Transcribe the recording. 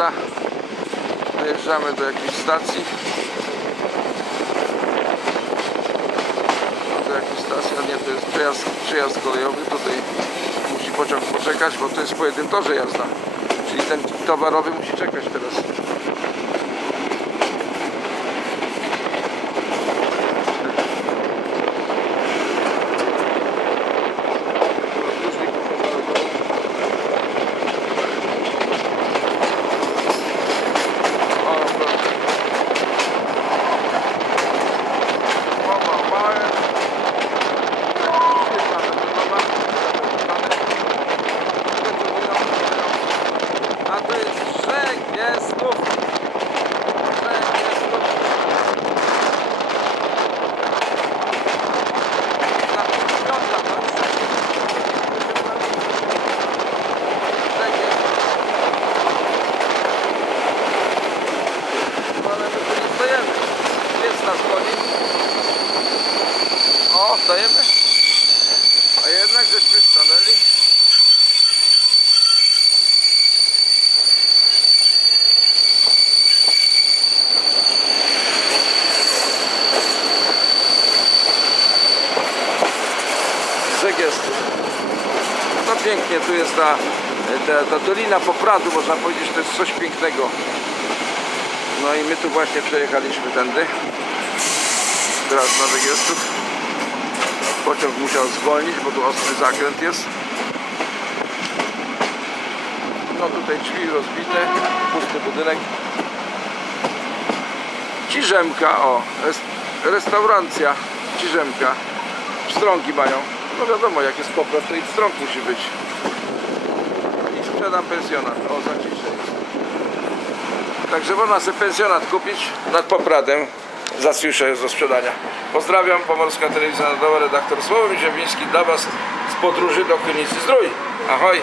jazda. Dojeżdżamy do jakiejś stacji. Do jakiejś stacji, a nie, to jest przejazd kolejowy. Tutaj musi pociąg poczekać, bo to jest po jednym torze jazda. Czyli ten towarowy musi czekać teraz. O, stajemy. A jednak żeśmy stanęli. Brzeg jest. No pięknie, tu jest ta dolina Popradu, można powiedzieć, że to jest coś pięknego. No i my tu właśnie przejechaliśmy tędy. Teraz na Wegestów. Pociąg musiał zwolnić, bo tu ostry zakręt jest. No tutaj drzwi rozbite, pusty budynek. Ciżemka, o, restauracja Ciżemka. Pstrągi mają. No wiadomo, jak jest Poprad, to i pstrąg musi być. I sprzedam pensjonat. O, za ciszę jest. Także można sobie pensjonat kupić nad Popradem. Za ciszę jest do sprzedania. Pozdrawiam, Pomorska Telewizja Narodowa, redaktor Sławomir Ziemiński dla Was z podróży do Krynicy Zdrój. Ahoj!